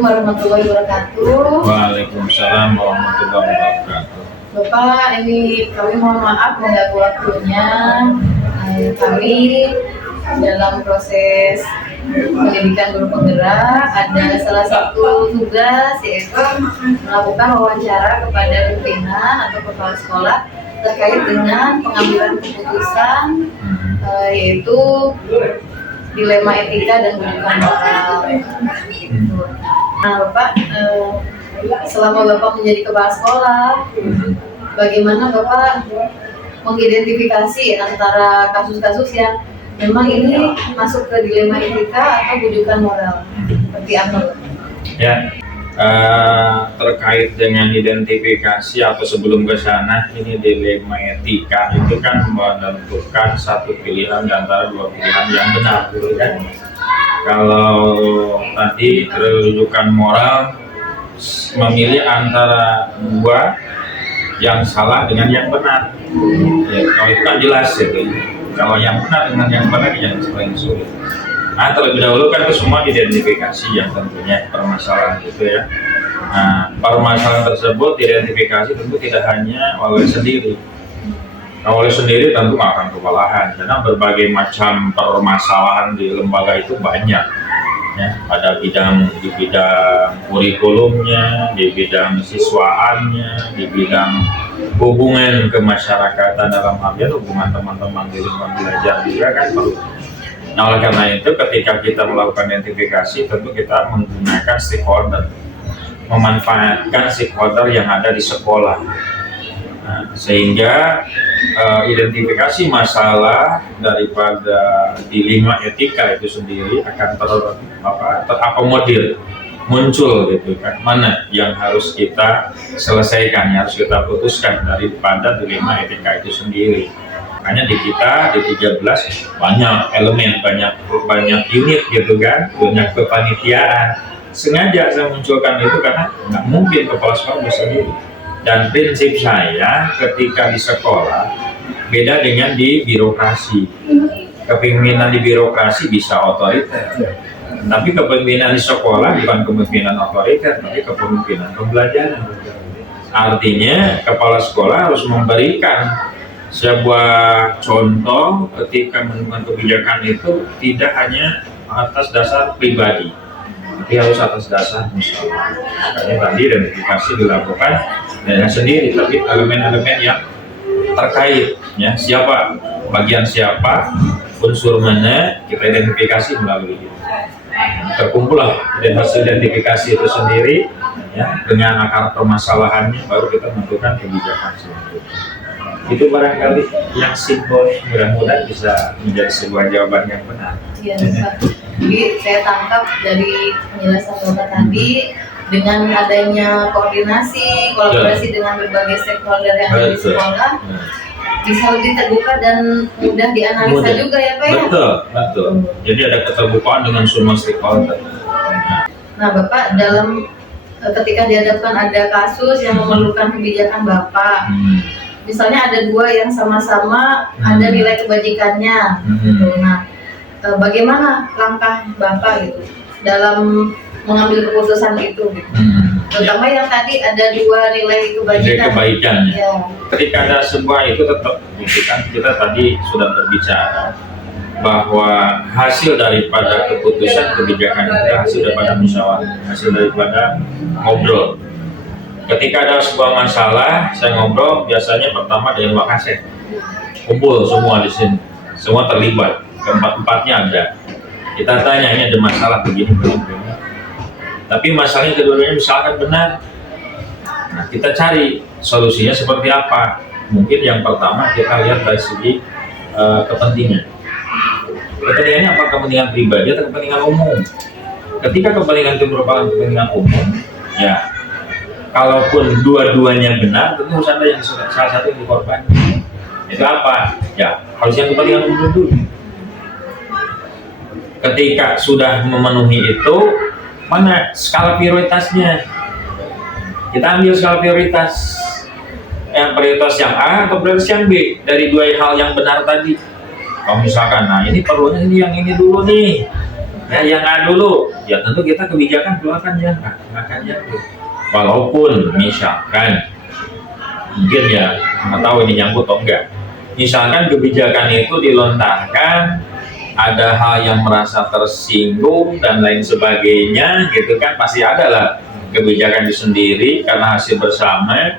warahmatullahi wabarakatuh. Waalaikumsalam warahmatullahi wabarakatuh. Bapak, ini kami mohon maaf mengganggu waktunya. Kami dalam proses pendidikan guru penggerak ada salah satu tugas yaitu melakukan wawancara kepada pimpinan atau kepala sekolah terkait dengan pengambilan keputusan yaitu dilema etika dan rujukan moral. Nah, Bapak, selama Bapak menjadi kepala sekolah, bagaimana Bapak mengidentifikasi antara kasus-kasus yang memang ini masuk ke dilema etika atau rujukan moral? Seperti apa, Bapak? Ya, terkait dengan identifikasi atau sebelum ke sana, ini dilema etika itu kan menentukan satu pilihan di antara dua pilihan yang benar, gitu kan? Kalau tadi rujukan moral memilih antara dua yang salah dengan yang benar, ya, kalau itu kan jelas itu. Kalau yang benar dengan yang benar yang paling sulit. Nah, terlebih dahulu kan itu semua identifikasi yang tentunya permasalahan itu ya. Nah, permasalahan tersebut identifikasi tentu tidak hanya oleh sendiri. Nah, oleh sendiri tentu akan kewalahan karena berbagai macam permasalahan di lembaga itu banyak. Ya, pada di bidang kurikulumnya, di bidang siswaannya, di bidang hubungan kemasyarakatan dalam artian hubungan teman-teman di lingkungan belajar juga kan perlu. Nah, oleh karena itu ketika kita melakukan identifikasi tentu kita menggunakan stakeholder, memanfaatkan stakeholder yang ada di sekolah. Nah, sehingga identifikasi masalah daripada dilema etika itu sendiri akan terakomodir, muncul gitu kan, mana yang harus kita selesaikan, yang harus kita putuskan daripada dilema etika itu sendiri. Makanya di kita di 13 banyak elemen, banyak unit gitu kan, banyak kepanitiaan. Sengaja saya munculkan itu karena nggak mungkin kepala sekolah bisa sendiri. Dan prinsip saya ketika di sekolah beda dengan di birokrasi. Kepemimpinan di birokrasi bisa otoriter, tapi kepemimpinan di sekolah bukan kepemimpinan otoriter, tapi kepemimpinan pembelajaran. Artinya kepala sekolah harus memberikan sebuah contoh ketika menentukan kebijakan itu tidak hanya atas dasar pribadi, tapi harus atas dasar musyawarah. Makanya tadi identifikasi dilakukan dengan sendiri, tapi elemen-elemen yang terkait, ya, siapa, bagian siapa, unsur mana, kita identifikasi melalui itu. Terkumpullah hasil identifikasi itu sendiri, ya, dengan akar permasalahannya, baru kita menentukan kebijakan selanjutnya. Itu barangkali yang simpel, mudah-mudahan bisa menjadi sebuah jawaban yang benar. Iya, Pak. Jadi saya tangkap dari penjelasan Bapak tadi, dengan adanya koordinasi, kolaborasi dengan berbagai stakeholder yang ada di sekolah, bisa lebih terbuka dan mudah dianalisa juga ya Pak ya? Betul. Jadi ada keterbukaan dengan semua stakeholder. Nah Bapak, dalam ketika dihadapkan ada kasus yang memerlukan kebijakan Bapak, misalnya ada dua yang sama-sama ada nilai kebajikannya, gitu. Nah, bagaimana langkah Bapak gitu dalam mengambil keputusan itu gitu. Terutama yang tadi ada dua nilai kebaikan. Ya. Ketika ada sebuah itu tetap gitu kan, kita tadi sudah berbicara bahwa hasil daripada keputusan kebijakan itu hasil daripada musyawarah, hasil daripada ngobrol. Ketika ada sebuah masalah, saya ngobrol biasanya pertama dengan Wakasek. Kumpul semua di sini, semua terlibat, keempat-empatnya ada. Kita tanya, ini ada masalah begini. Tapi masalahnya kedua-duanya misalkan benar. Nah, kita cari solusinya seperti apa. Mungkin yang pertama kita lihat dari segi kepentingan. Kepentingannya apa? Kepentingan pribadi atau kepentingan umum? Ketika kepentingan itu merupakan kepentingan umum, ya, kalaupun dua-duanya benar, tentu harus ada yang salah satu yang dikorbankan. Itu apa? Ya, harus yang kepentingan umum dulu. Ketika sudah memenuhi itu, mana skala prioritasnya? Kita ambil skala prioritas. Yang prioritas yang A atau prioritas yang B dari dua hal yang benar tadi. Kalau misalkan, nah ini perlunya ini yang ini dulu nih. Ya yang A dulu, ya tentu kita kebijakan keluarkan yang A, akan yang B. Walaupun misalkan mungkin ya nggak tahu ini nyangkut atau enggak. Misalkan kebijakan itu dilontarkan, ada hal yang merasa tersinggung dan lain sebagainya, gitu kan pasti ada lah kebijakan itu sendiri karena hasil bersama.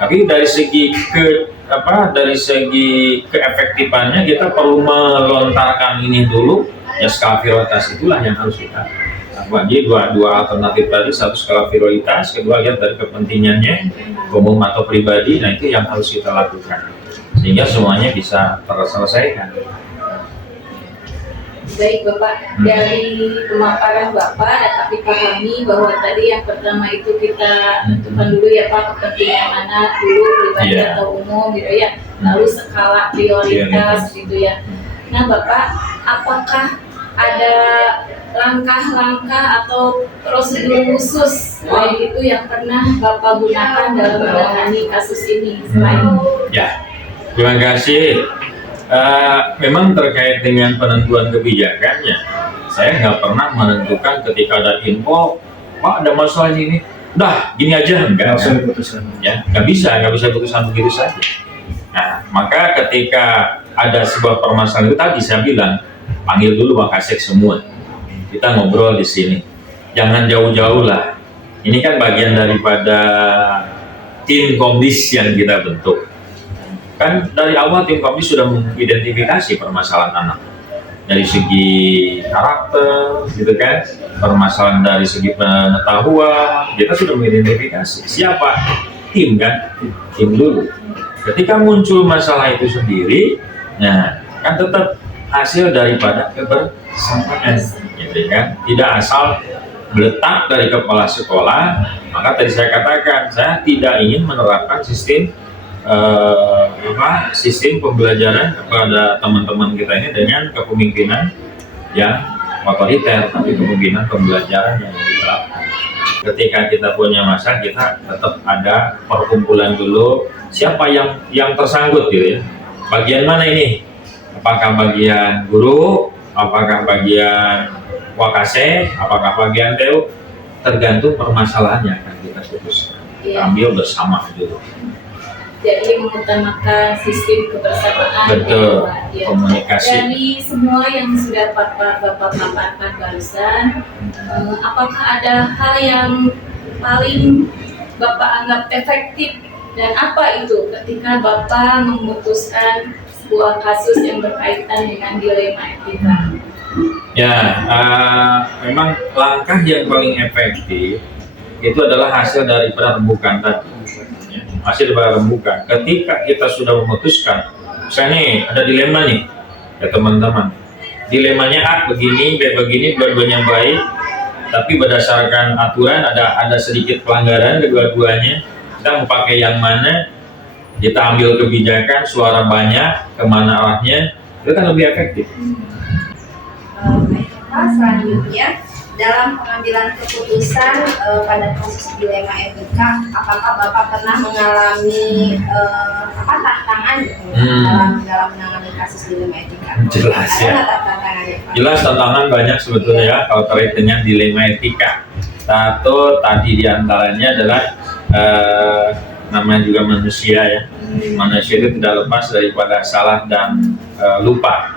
Tapi dari segi dari segi keefektifannya kita perlu melontarkan ini dulu. Ya skala prioritas itulah yang harus kita bagi dua alternatif tadi, satu skala prioritas, kedua lihat dari kepentingannya umum atau pribadi. Nah itu yang harus kita lakukan sehingga semuanya bisa terselesaikan. Baik Bapak, dari pemaparan Bapak dapat dipahami bahwa tadi yang pertama itu kita tentukan dulu ya Pak kepentingan mana dulu, pribadi atau umum gitu ya, lalu skala prioritas gitu ya. Nah Bapak, apakah ada langkah-langkah atau prosedur khusus selain itu yang pernah Bapak gunakan dalam menangani kasus ini selain? Ya, terima kasih. Memang terkait dengan penentuan kebijakannya, saya nggak pernah menentukan ketika ada info, Pak ada masalah ini, dah gini aja enggak kan? Ya, nggak bisa putusan begitu saja. Nah, maka ketika ada sebuah permasalahan itu tadi saya bilang, panggil dulu Wakasek semua, kita ngobrol di sini, jangan jauh-jauh lah. Ini kan bagian daripada tim komdis yang kita bentuk. Kan dari awal tim komdis sudah mengidentifikasi permasalahan anak dari segi karakter, gitu kan, permasalahan dari segi pengetahuan, kita sudah mengidentifikasi siapa tim kan, tim dulu. Ketika muncul masalah itu sendiri, nah kan tetap hasil daripada kebersamaan, gitu kan, tidak asal meletak dari kepala sekolah. Maka tadi saya katakan saya tidak ingin menerapkan sistem sistem pembelajaran kepada teman-teman kita ini dengan kepemimpinan yang otoriter, tapi kepemimpinan pembelajaran yang diterapkan. Ketika kita punya masalah, kita tetap ada perkumpulan dulu, siapa yang tersangkut gitu ya, bagian mana ini, apakah bagian guru, apakah bagian Wakase, apakah bagian TU, tergantung permasalahannya akan kita putuskan, kita ambil bersama dulu. Jadi mengutamakan sistem kebersamaan. Betul, ya. Komunikasi. Dari semua yang sudah Bapak paparkan barusan, apakah ada hal yang paling Bapak anggap efektif dan apa itu ketika Bapak memutuskan sebuah kasus yang berkaitan dengan dilema etika? Ya, memang langkah yang paling efektif itu adalah hasil dari rembukan tadi. Hasil dari rembukan. Ketika kita sudah memutuskan, misalnya nih ada dilema nih, ya teman-teman. Dilemanya A begini, B begini, dua-duanya baik, tapi berdasarkan aturan ada sedikit pelanggaran kedua-duanya. Kita mau pakai yang mana? Kita ambil kebijakan suara banyak, kemana arahnya, itu kan lebih efektif. Baik, Pak, selanjutnya dalam pengambilan keputusan pada kasus dilema etika, apakah Bapak pernah mengalami tantangan gitu dalam menangani kasus dilema etika? Jelas ya. Jelas tantangan banyak sebetulnya ya kalau terkait dengan dilema etika. Satu tadi diantaranya adalah namanya juga manusia ya. Manusia itu tidak lepas daripada salah dan lupa.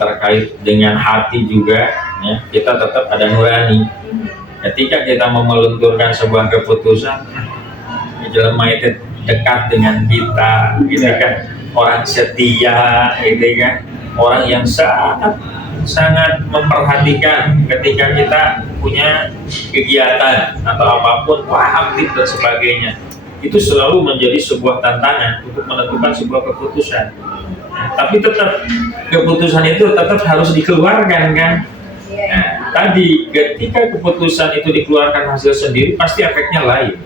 Terkait dengan hati juga ya, kita tetap ada nurani. Ketika kita mau melunturkan sebuah keputusan, jelema itu dekat dengan kita, gitu kan, orang setia, gitu kan, orang yang sangat memperhatikan ketika kita punya kegiatan atau apapun, aktif dan sebagainya. Itu selalu menjadi sebuah tantangan untuk menentukan sebuah keputusan. Tapi tetap keputusan itu tetap harus dikeluarkan kan. Nah, tadi ketika keputusan itu dikeluarkan hasil sendiri pasti efeknya lain.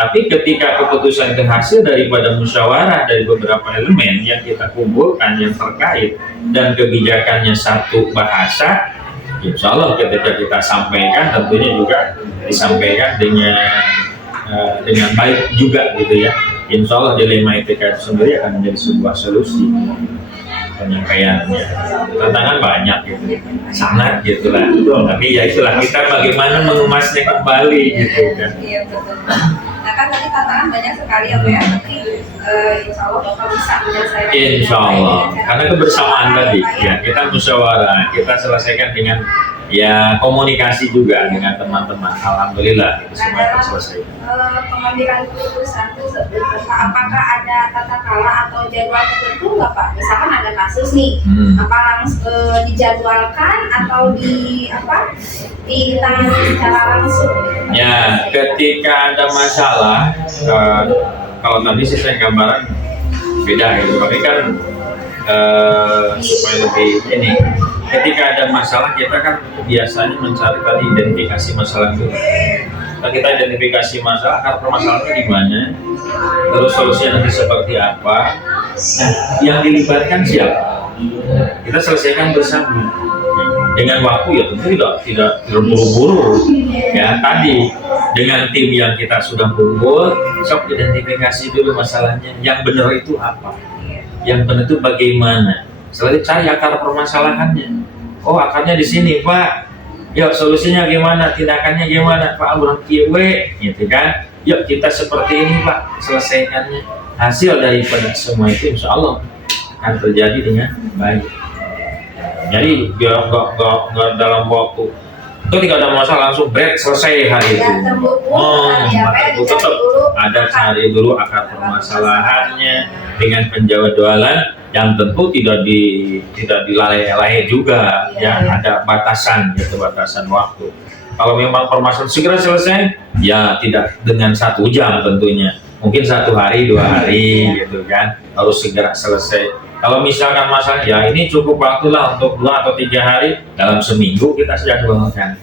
Tapi ketika keputusan itu hasil daripada musyawarah dari beberapa elemen yang kita kumpulkan yang terkait dan kebijakannya satu bahasa, insya Allah ketika kita sampaikan tentunya juga disampaikan dengan baik juga gitu ya. Insya Allah dilema etika itu sendiri akan menjadi sebuah solusi. penyampaiannya. Tantangan banyak gitu, sangat gitulah. Tapi ya itulah kita bagaimana mengemasnya kembali gitu kan. Iya betul. Nah kan tadi tantangan banyak sekali ya Pak ya, tapi insya Allah Bapak bisa menyelesaikan. Insya Allah, karena kebersamaan tadi ya kita musyawarah, kita selesaikan dengan ya komunikasi juga dengan teman-teman. Alhamdulillah semua terselesaikan. Pengambilan keputusan itu sebenarnya apakah ada tata kala atau jadwal tertentu nggak Pak? Misalkan ada kasus nih, apa langsung dijadwalkan atau ditangani secara langsung? Ya, ketika ada masalah, kalau tadi sih saya gambaran beda gitu, tapi kan supaya lebih ini. Ketika ada masalah kita kan biasanya mencari tadi identifikasi masalah dulu. Nah, kita identifikasi masalah, akar permasalahannya di mana, terus solusinya nanti seperti apa. Nah, yang dilibatkan siapa? Kita selesaikan bersama. Dengan waktu ya tentu tidak terburu-buru. Ya tadi dengan tim yang kita sudah kumpul, sok identifikasi dulu masalahnya. Yang benar itu apa? Yang benar itu bagaimana? Setelah itu cari akar permasalahannya. Oh akarnya di sini Pak. Yuk solusinya gimana? Tindakannya gimana? Pak ulang kiwe, gitu kan? Yuk kita seperti ini Pak, selesaikannya. Hasil daripada semua itu Insya Allah akan terjadi dengan baik. Jadi biar nggak dalam waktu ketika ada masalah langsung break selesai hari itu. Tetap ada cari dulu akar permasalahannya dengan penjadwalan yang tentu tidak dilalai-lalai juga ya, ada batasan gitu, batasan waktu. Kalau memang permasalahan segera selesai ya tidak dengan 1 jam tentunya, mungkin 1 hari 2 hari gitu kan, harus segera selesai. Kalau misalkan masalah ya ini cukup waktulah untuk 2 atau 3 hari, dalam seminggu kita jadwalkan.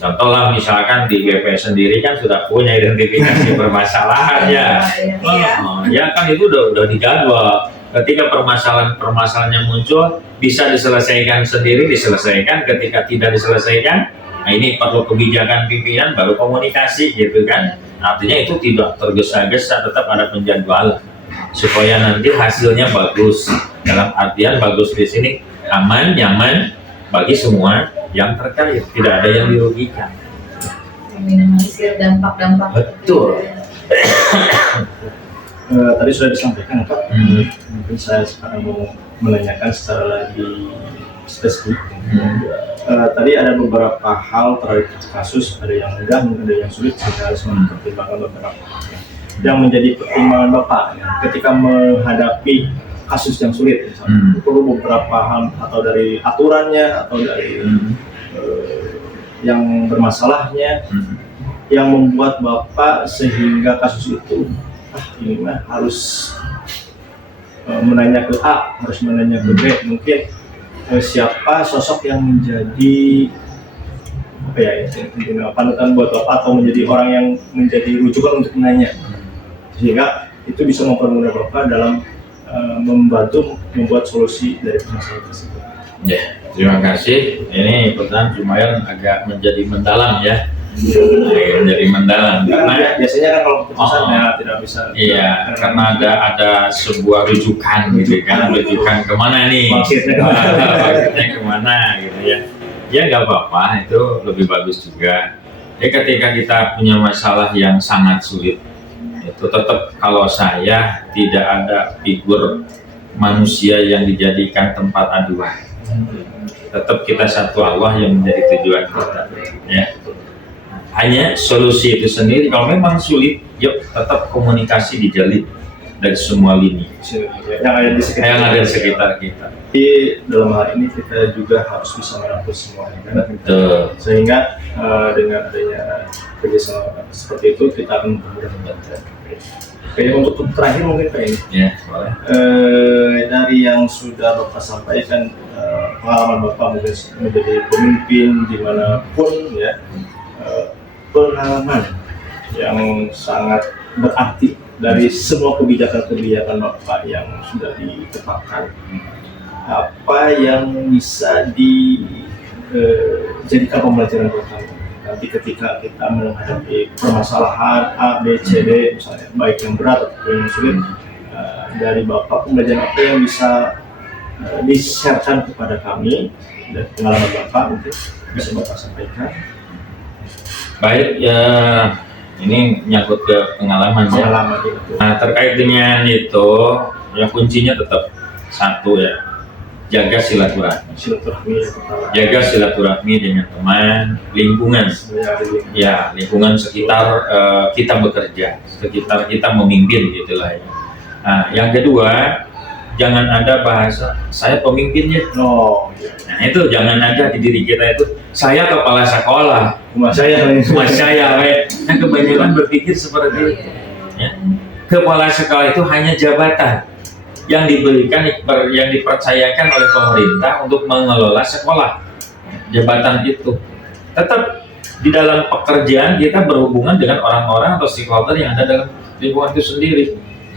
Contoh lah misalkan di BP sendiri kan sudah punya identifikasi permasalahannya, ya kan itu udah dijadwal. Ketika permasalahannya muncul bisa diselesaikan sendiri, diselesaikan. Ketika tidak diselesaikan, nah ini perlu kebijakan pimpinan baru komunikasi gitu kan. Artinya itu tidak tergesa-gesa, tetap ada penjadwalan supaya nanti hasilnya bagus. Dalam artian bagus di sini aman, nyaman bagi semua yang terkait, tidak ada yang dirugikan. Minimalisir dampak-dampak. Betul. Tadi sudah disampaikan Pak. Mungkin saya sekarang mau menanyakan secara lebih spesifik. Tadi ada beberapa hal terkait kasus, ada yang mudah, mungkin ada yang sulit, sehingga harus mempertimbangkan beberapa yang menjadi pertimbangan Bapak ya, ketika menghadapi kasus yang sulit. Misalnya, perlu beberapa hal atau dari aturannya atau dari yang bermasalahnya yang membuat Bapak sehingga kasus itu ini mah harus menanya ke A, harus menanya ke B. Mungkin siapa sosok yang menjadi apa ya, panutan buat Bapak atau menjadi orang yang menjadi rujukan untuk menanya, sehingga itu bisa mempermudah Bapak dalam membantu membuat solusi dari permasalahan tersebut. Ya, terima kasih. Ini pertanyaan lumayan agak menjadi mendalam ya. Menjadi mendalam karena biasanya kan kalau keputusan ya tidak bisa. Iya, karena ada sebuah rujukan gitu kan, rujukan kemana nih? Maksudnya kemana gitu ya? Ya nggak apa-apa, itu lebih bagus juga. Ya ketika kita punya masalah yang sangat sulit, itu tetap kalau saya tidak ada figur manusia yang dijadikan tempat aduan. Tetap kita satu Allah yang menjadi tujuan kita. Ya. Hanya solusi itu sendiri. Kalau memang sulit, yuk tetap komunikasi dijalin dari semua lini yang ada di sekitar kita. Jadi dalam hal ini kita juga harus bisa merangkul semuanya, sehingga dengan adanya kerjasama seperti itu kita akan mudah membantu. Oke, untuk terakhir mungkin Pak ini. Ya, boleh. Dari yang sudah Bapak sampaikan, pengalaman Bapak menjadi pemimpin dimanapun ya. Pengalaman yang sangat berarti dari semua kebijakan-kebijakan Bapak yang sudah ditetapkan, apa yang bisa dijadikan pembelajaran buat kami nanti ketika kita menghadapi permasalahan A, B, C, D misalnya, baik yang berat atau yang sulit, dari Bapak pembelajaran apa yang bisa di-sharekan kepada kami dan pengalaman Bapak mungkin bisa Bapak sampaikan. Baik, ya ini nyangkut ke pengalaman ya. Pengalaman itu. Nah, terkait dengan itu, ya kuncinya tetap satu ya, jaga silaturahmi. Silaturahmi yang pertama. Jaga silaturahmi dengan teman, lingkungan. Ya, lingkungan sekitar kita bekerja, sekitar kita memimpin gitulah ya. Nah, yang kedua, jangan ada bahasa saya pemimpinnya. Oh, iya. Nah, itu jangan ada di diri kita itu saya kepala sekolah, Mas saya we. Nah, kebanyakan berpikir seperti itu. Ya. Kepala sekolah itu hanya jabatan yang diberikan, yang dipercayakan oleh pemerintah untuk mengelola sekolah. Jabatan itu tetap di dalam pekerjaan kita berhubungan dengan orang-orang atau stakeholder yang ada dalam lingkungan itu sendiri.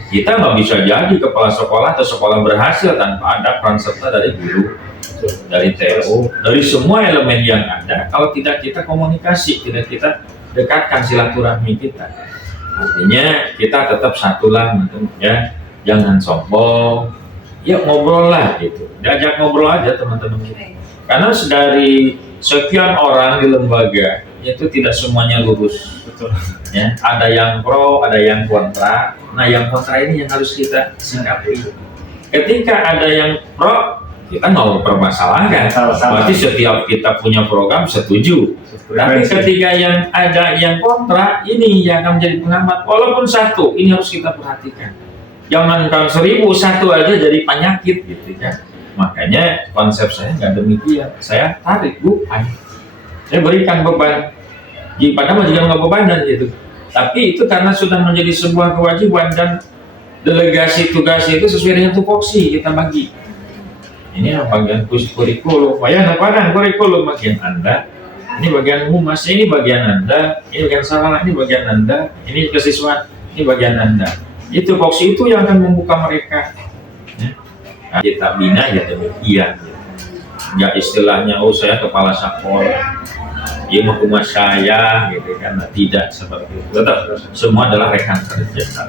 Kita nggak bisa jadi kepala sekolah atau sekolah berhasil tanpa ada peran serta dari guru, dari TO, dari semua elemen yang ada. Kalau tidak kita komunikasi, tidak kita dekatkan silaturahmi kita. Artinya kita tetap satulah, ya. Jangan sombong, ya ngobrol lah gitu. Diajak ngobrol aja teman-teman kita. Karena dari sekian orang di lembaga itu tidak semuanya lurus. Betul. Ya, ada yang pro, ada yang kontra. Nah, yang kontra ini yang harus kita singkapi. Ketika ada yang pro, kita nggak permasalahkan. Berarti setiap kita punya program setuju. Tapi ketika yang ada yang kontra, ini yang akan menjadi pengamat. Walaupun satu, ini harus kita perhatikan. Jangan kan 1000 satu aja jadi penyakit gitu kan. Makanya konsep saya nggak demikian. Saya tarik bukan. Saya berikan beban. Padahal juga nggak bebanan gitu. Tapi itu karena sudah menjadi sebuah kewajiban dan delegasi tugas itu sesuai dengan tupoksi kita bagi. Ini bagian kurikulum, bagian kurikulum bagian Anda. Ini bagian humas, ini bagian Anda. Ini bagian sarana, ini bagian Anda. Ini kesiswaan, ini bagian Anda. Itu tupoksi itu yang akan membuka mereka. Ya. Nah, kita bina ya demikian. Ya istilahnya, oh saya kepala sekolah. Dia mau humas saya gitu kan, nah, tidak seperti itu. Tetap semua adalah rekan kerja.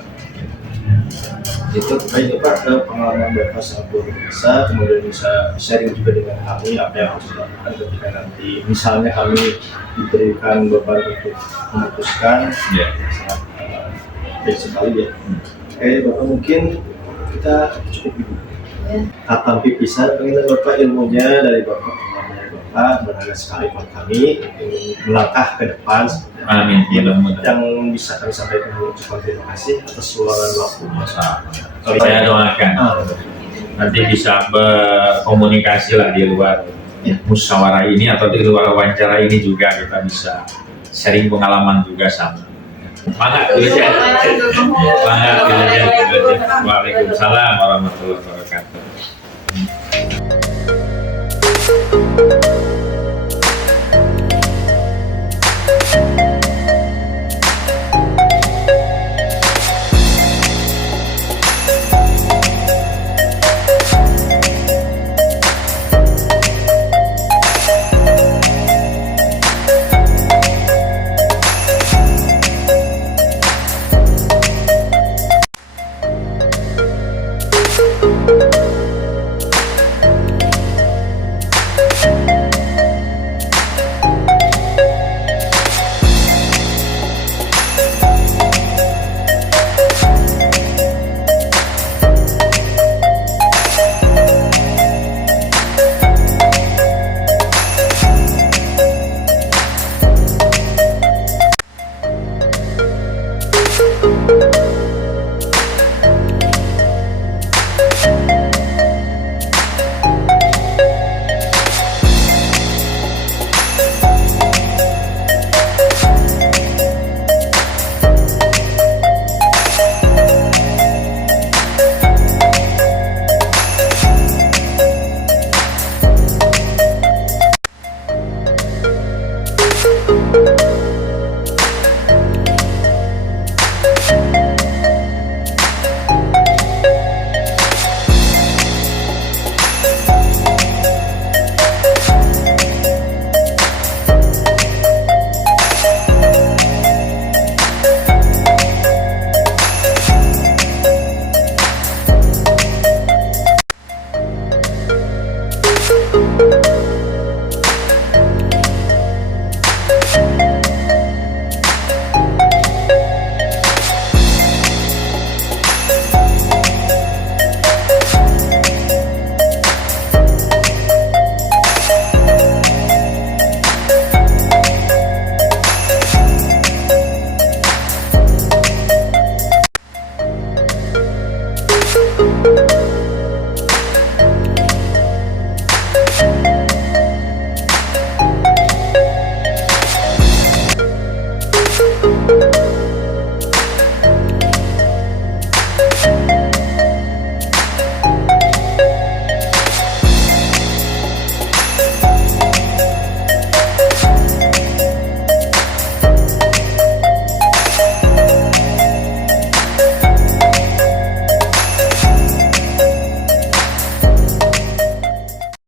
Itu baik Pak, pengalaman Bapak sangat luar biasa, kemudian bisa sharing juga dengan kami apa yang harus dilakukan ketika nanti misalnya kami diberikan beban untuk memutuskan. Ya. Sangat baik sekali ya. Oke Bapak, mungkin kita cukup dulu. Kapan pipisan pengen Bapak ilmunya dari Bapak, berharga sekali buat kami melangkah ke depan. Amin. Mudah-mudahan. Yang bisa kami sampaikan ucapan terima kasih atas luangan waktunya. Saya doakan nanti bisa berkomunikasi lah di luar musyawarah ini atau di luar wawancara ini juga kita bisa sharing pengalaman juga sama. Semangat dulu ya. Semangat dulu ya. Waalaikumsalam warahmatullahi wabarakatuh.